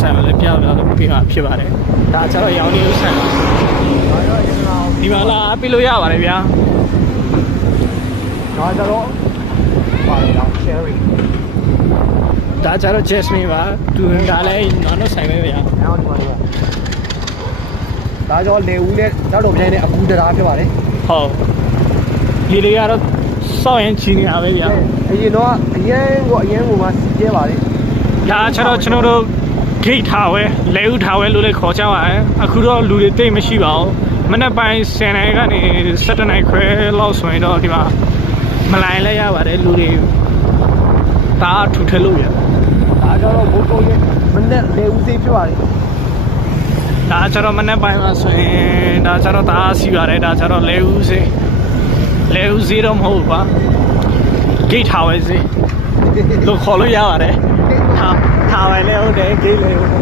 ဆိုင်မှာလည်းပြပြပေးမှာဖြစ်ပါတယ်ဒါကျတော့ရောင်းနေလို့ဆိုင်ပါဒီမှာလာပြလို့ရပါတယ်ဗျာဒါကြတော့ပါတော့ cherry ဒါကျတော့ jasmine ပါသူဒါလည်းနောက်တော့ဆိုင်ပဲဗျာနောက်ဒီမှာဒါကြောလေဦးနဲ့နောက်တော့ပြန်နေအကူတရားဖြစ်ပါတယ်ဟုတ်ဒီတွေကတော့စောင့်ရင်ချီနေတာပဲဗျာအရင်တော့အရင်ကိုမှစီးပြဲပါလေဒါကျတော့ကျွန်တော်တို့ gate ထားဝဲလဲဦးထားဝဲလို့လည်းခေါ်ကြပါတယ်အခုတော့လူတွေတိတ်မရှိပါဘူးမနေ့ပိုင်း10နိုင်ကနေ17နိုင်ခွဲလောက်ဆိုရင်တော့ဒီမှာမလိုင်းလဲရပါတယ်လူတွေဒါထူထလို့ရဒါကြတော့ဘိုးကိုရဲ့မနေ့လေဦးသေးဖြစ်ပါလေဒါကျတော့မနေ့ပိုင်းမှာဆိုရင်ဒါကျတော့ဒါစီပါတယ်ဒါကျတော့လဲဦးစေးတော့မဟုတ်ဘူးကွာ gate ထားဝဲစေးလို့ခေါ်လို့ရပါတယ်ထားဝဲလဲဟုတ်တယ် gate လဲဟုတ်